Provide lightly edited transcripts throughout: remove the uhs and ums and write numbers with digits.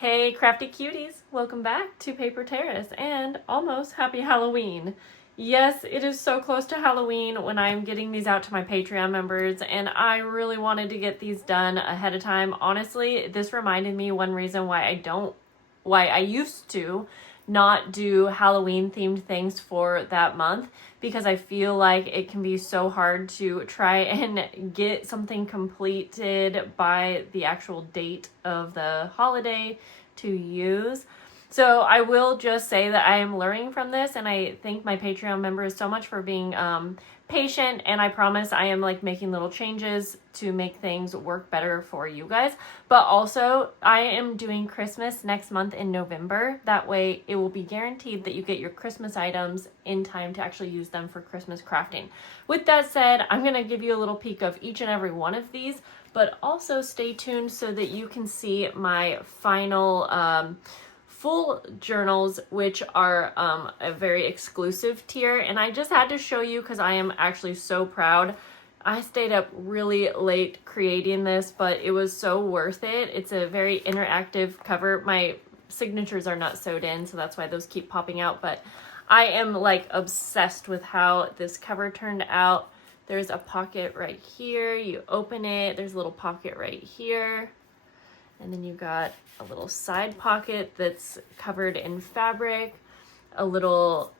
Hey crafty cuties, welcome back to Paper Terrace and almost happy Halloween. Yes, it is so close to Halloween when I'm getting these out to my Patreon members, and I really wanted to get these done ahead of time. Honestly, this reminded me one reason why I used to not do Halloween themed things for that month, because I feel like it can be so hard to try and get something completed by the actual date of the holiday to use. So I will just say that I am learning from this, and I thank my Patreon members so much for being patient, and I promise I am making little changes to make things work better for you guys. But also, I am doing Christmas next month in November. That way it will be guaranteed that you get your Christmas items in time to actually use them for Christmas crafting. With that said, I'm going to give you a little peek of each and every one of these, but also stay tuned so that you can see my final full journals, which are a very exclusive tier. And I just had to show you because I am actually so proud. I stayed up really late creating this, but it was so worth it. It's a very interactive cover. My signatures are not sewed in, so that's why those keep popping out, but I am obsessed with how this cover turned out. There's a pocket right here. You open it, there's a little pocket right here. And then you got a little side pocket that's covered in fabric, a little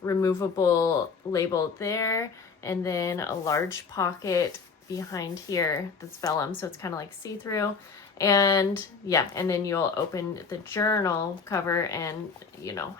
removable label there, and then a large pocket behind here that's vellum, so it's kind of like see-through. And yeah, and then you'll open the journal cover and,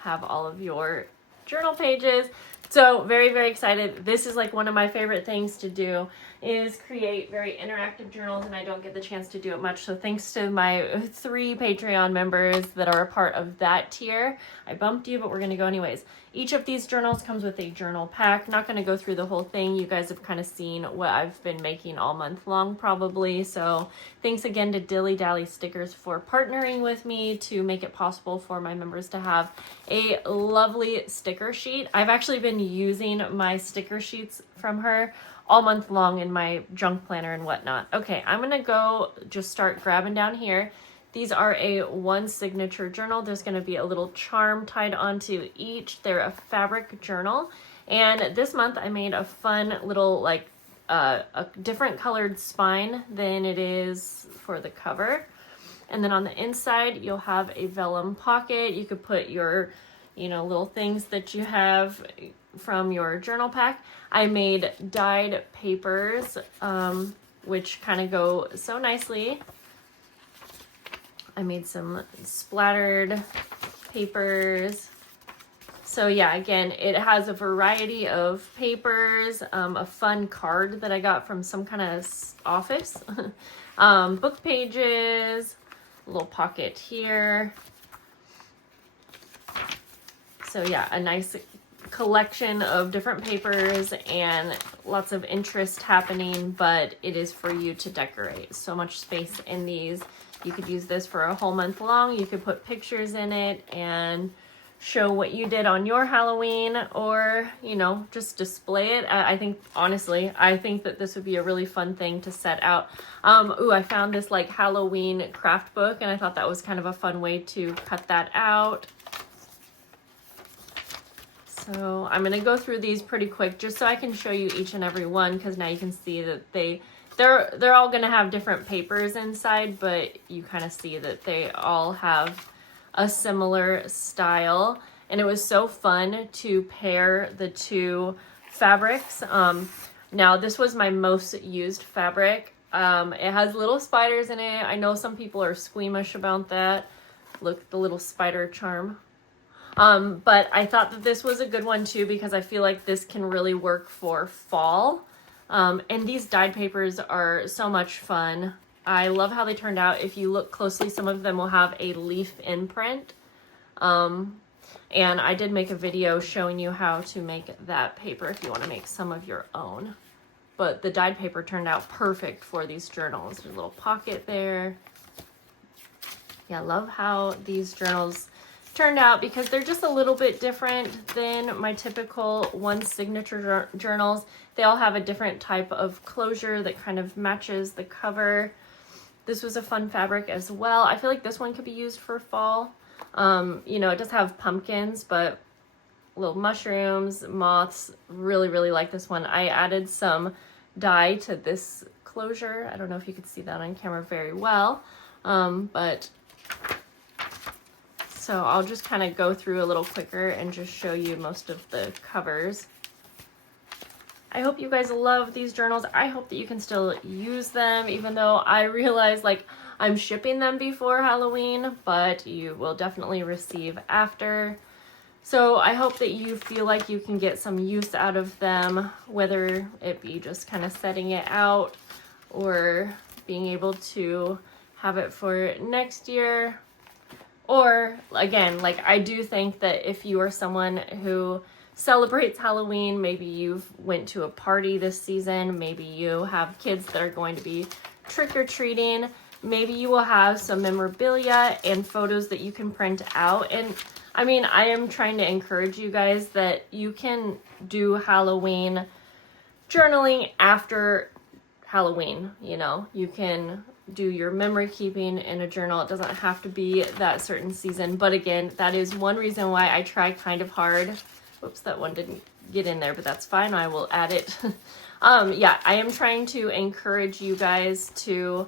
have all of your journal pages. So very, very excited. This is one of my favorite things to do, is create very interactive journals, and I don't get the chance to do it much. So thanks to my 3 Patreon members that are a part of that tier. I bumped you, but we're going to go anyways. Each of these journals comes with a journal pack. Not going to go through the whole thing. You guys have kind of seen what I've been making all month long probably. So thanks again to Dilly Dally Stickers for partnering with me to make it possible for my members to have a lovely sticker sheet. I've actually been using my sticker sheets from her all month long in my junk planner and whatnot. Okay, I'm gonna go just start grabbing down here. These are a 1 signature journal. There's gonna be a little charm tied onto each. They're a fabric journal. And this month I made a fun little a different colored spine than it is for the cover. And then on the inside, you'll have a vellum pocket. You could put your, little things that you have from your journal pack. I made dyed papers, which kind of go so nicely. I made some splattered papers. So yeah, again, it has a variety of papers, a fun card that I got from some kind of office, book pages, a little pocket here. So yeah, a nice collection of different papers and lots of interest happening, but it is for you to decorate. So much space in these. You could use this for a whole month long. You could put pictures in it and show what you did on your Halloween, or just display it. I think that this would be a really fun thing to set out. I found this Halloween craft book, and I thought that was kind of a fun way to cut that out. So I'm going to go through these pretty quick just so I can show you each and every one, because now you can see that they're all going to have different papers inside, but you kind of see that they all have a similar style. And it was so fun to pair the 2 fabrics. Now this was my most used fabric. It has little spiders in it. I know some people are squeamish about that. Look, the little spider charm. But I thought that this was a good one too, because I feel like this can really work for fall. And these dyed papers are so much fun. I love how they turned out. If you look closely, some of them will have a leaf imprint. And I did make a video showing you how to make that paper if you want to make some of your own. But the dyed paper turned out perfect for these journals. There's a little pocket there. Yeah, I love how these journals turned out, because they're just a little bit different than my typical 1 signature journals. They all have a different type of closure that kind of matches the cover. This was a fun fabric as well. I feel like this one could be used for fall. You know, it does have pumpkins, but little mushrooms, moths, really, really like this one. I added some dye to this closure. I don't know if you could see that on camera very well, but so I'll just kind of go through a little quicker and just show you most of the covers. I hope you guys love these journals. I hope that you can still use them, even though I realize like I'm shipping them before Halloween, but you will definitely receive after. So I hope that you feel like you can get some use out of them, whether it be just kind of setting it out or being able to have it for next year. Or again, like I do think that if you are someone who celebrates Halloween, maybe you've went to a party this season, maybe you have kids that are going to be trick-or-treating, maybe you will have some memorabilia and photos that you can print out. And I mean, I am trying to encourage you guys that you can do Halloween journaling after Halloween. You know, you can do your memory keeping in a journal. It doesn't have to be that certain season. But again, that is one reason why I try kind of hard. Whoops, that one didn't get in there, but that's fine. I will add it. Yeah, I am trying to encourage you guys to,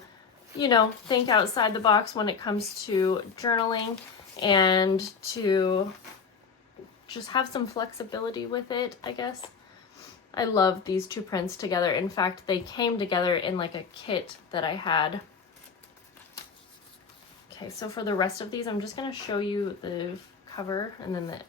you know, think outside the box when it comes to journaling and to just have some flexibility with it, I guess. I love these two prints together. In fact, they came together in like a kit that I had. Okay, so for the rest of these, I'm just going to show you the cover and then the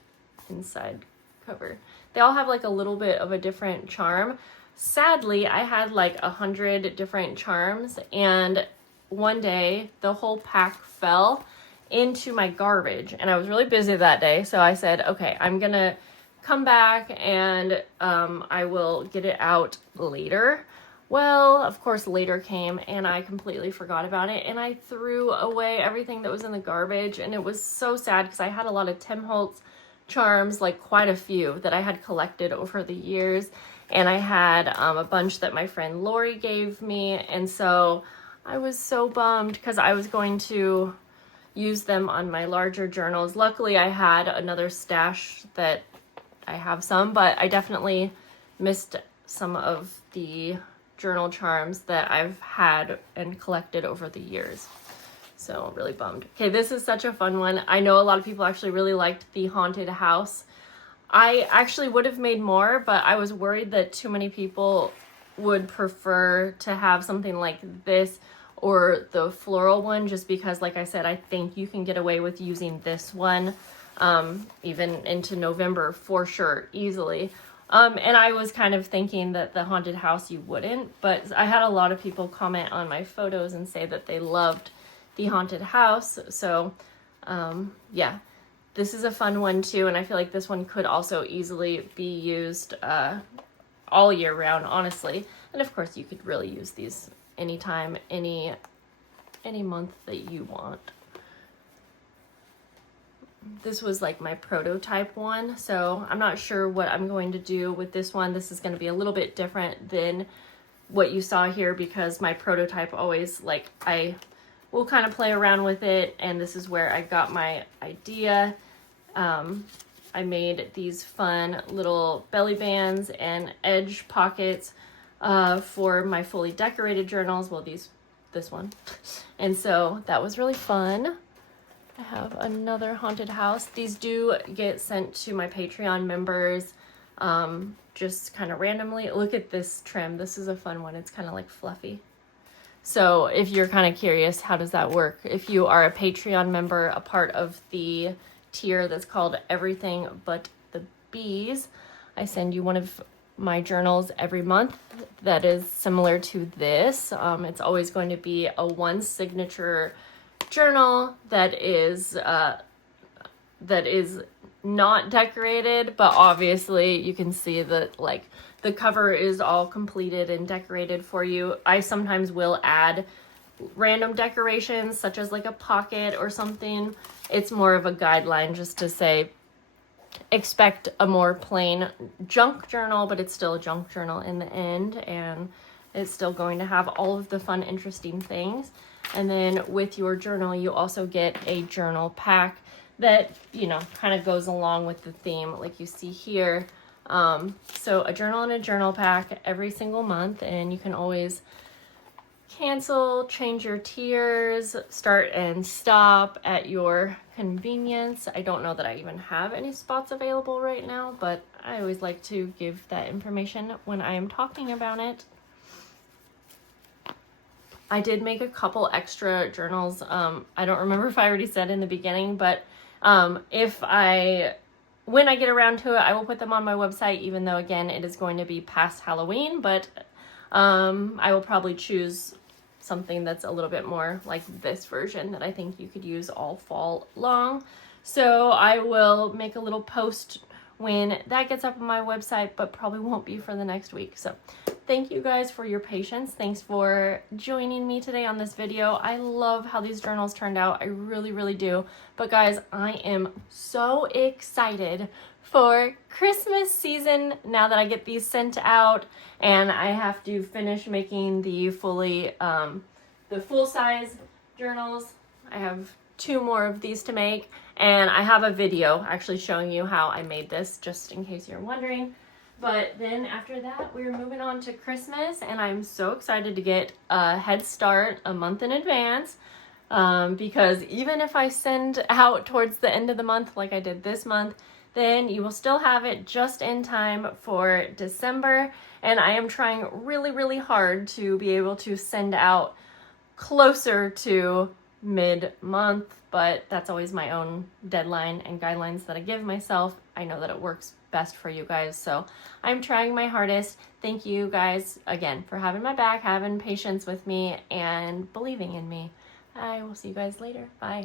inside cover. They all have like a little bit of a different charm. Sadly, I had like 100 different charms, and one day the whole pack fell into my garbage, and I was really busy that day, so I said, okay, I'm gonna come back and I will get it out later. Well, of course later came and I completely forgot about it, and I threw away everything that was in the garbage, and it was so sad because I had a lot of Tim Holtz charms, like quite a few that I had collected over the years, and I had a bunch that my friend Lori gave me, and so I was so bummed because I was going to use them on my larger journals. Luckily, I had another stash that I have some, but I definitely missed some of the journal charms that I've had and collected over the years. So really bummed. Okay, this is such a fun one. I know a lot of people actually really liked the haunted house. I actually would have made more, but I was worried that too many people would prefer to have something like this or the floral one, just because, like I said, I think you can get away with using this one even into November for sure, easily. And I was kind of thinking that the haunted house you wouldn't, but I had a lot of people comment on my photos and say that they loved the haunted house. So yeah, this is a fun one too, and I feel like this one could also easily be used all year round, honestly. And of course, you could really use these anytime, any month that you want. This was like my prototype one, so I'm not sure what I'm going to do with this one. This is going to be a little bit different than what you saw here, because my prototype always, like, I will kind of play around with it, and this is where I got my idea. I made these fun little belly bands and edge pockets for my fully decorated journals. Well, this one. And so that was really fun. I have another haunted house. These do get sent to my Patreon members just kind of randomly. Look at this trim. This is a fun one. It's kind of like fluffy. So if you're kind of curious, how does that work? If you are a Patreon member, a part of the tier that's called Everything But the Bees, I send you one of my journals every month that is similar to this. It's always going to be a one signature journal that is not decorated, but obviously you can see that like the cover is all completed and decorated for you. I sometimes will add random decorations such as like a pocket or something. It's more of a guideline just to say expect a more plain junk journal, but it's still a junk journal in the end. And it's still going to have all of the fun, interesting things. And then with your journal, you also get a journal pack that, you know, kind of goes along with the theme like you see here. So a journal and a journal pack every single month, and you can always cancel, change your tiers, start and stop at your convenience. I don't know that I even have any spots available right now, but I always like to give that information when I am talking about it. I did make a couple extra journals. I don't remember if I already said in the beginning, but when I get around to it, I will put them on my website, even though, again, it is going to be past Halloween, but I will probably choose something that's a little bit more like this version that I think you could use all fall long. So I will make a little post when that gets up on my website, but probably won't be for the next week. So thank you guys for your patience. Thanks for joining me today on this video. I love how these journals turned out. I really, really do. But guys, I am so excited for Christmas season now that I get these sent out, and I have to finish making the full-size journals. I have 2 more of these to make, and I have a video actually showing you how I made this, just in case you're wondering. But then after that, we're moving on to Christmas, and I'm so excited to get a head start a month in advance, because even if I send out towards the end of the month like I did this month, then you will still have it just in time for December. And I am trying really, really hard to be able to send out closer to mid-month, but that's always my own deadline and guidelines that I give myself. I know that it works best for you guys, so I'm trying my hardest. Thank you guys again for having my back, having patience with me, and believing in me. I will see you guys later. Bye.